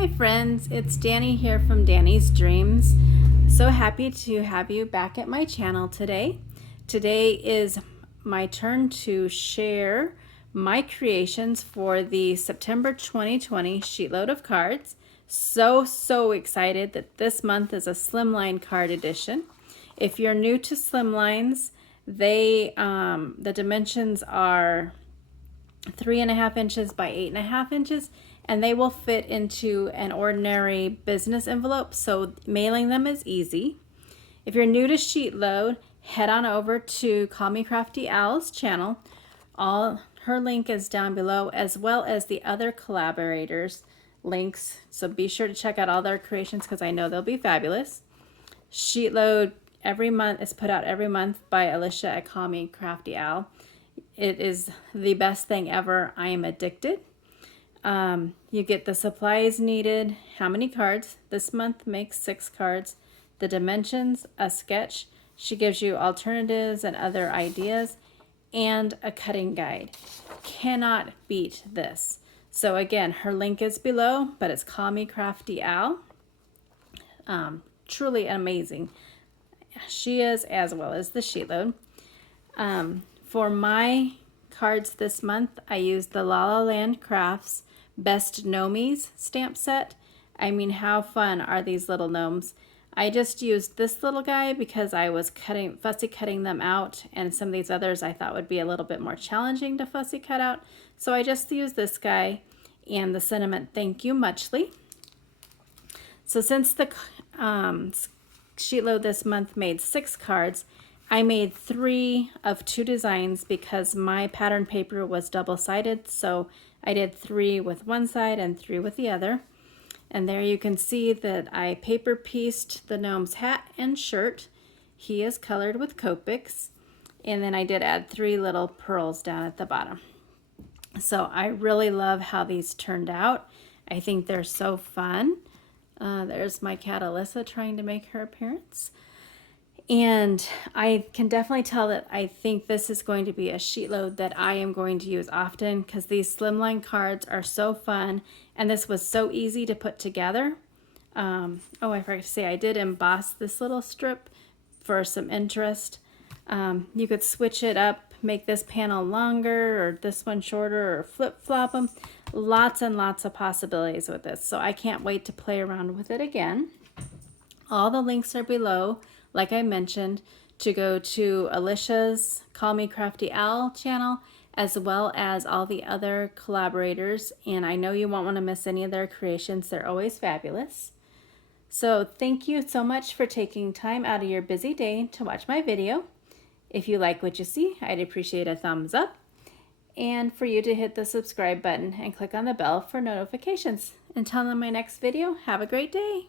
Hi friends, it's Danny here from Danny's Dreams. So happy to have you back at my channel today. Today is my turn to share my creations for the September 2020 Sheetload of Cards. So excited that this month is a slimline card edition. If you're new to slimlines, the dimensions are 3.5 inches by 8.5 inches, and they will fit into an ordinary business envelope, so mailing them is easy. If you're new to Sheetload, head on over to Call Me Crafty Al's channel. Her link is down below, as well as the other collaborators links, so be sure to check out all their creations because I know they'll be fabulous. Sheetload every month is put out every month by Alicia at Call Me Crafty Al. It is the best thing ever. I am addicted. You get the supplies needed, how many cards. This month makes 6 cards. The dimensions, a sketch. She gives you alternatives and other ideas, and a cutting guide. Cannot beat this. So again, her link is below, but it's Call Me Crafty Al. Truly amazing. She is, as well as the Sheetload. For my cards this month, I used the La La Land Crafts Best GNOMIES stamp set. I mean, how fun are these little gnomes? I just used this little guy because I was fussy cutting them out, and some of these others I thought would be a little bit more challenging to fussy cut out. So I just used this guy and the sentiment, "Thank you muchly." So since the Sheetload this month made 6 cards, I made 3 of 2 designs because my pattern paper was double-sided, so I did 3 with one side and 3 with the other. And there you can see that I paper pieced the gnome's hat and shirt. He is colored with Copics, and then I did add 3 little pearls down at the bottom. So I really love how these turned out. I think they're so fun. There's my cat Alyssa trying to make her appearance. And I can definitely tell that I think this is going to be a Sheetload that I am going to use often because these slimline cards are so fun, and this was so easy to put together. Oh, I forgot to say, I did emboss this little strip for some interest. You could switch it up, make this panel longer or this one shorter, or flip-flop them. Lots and lots of possibilities with this, so I can't wait to play around with it again. All the links are below, like I mentioned, to go to Alicia's Call Me Crafty Al channel, as well as all the other collaborators, and I know you won't want to miss any of their creations. They're always fabulous. So thank you so much for taking time out of your busy day to watch my video. If you like what you see, I'd appreciate a thumbs up, and for you to hit the subscribe button and click on the bell for notifications. Until my next video, have a great day.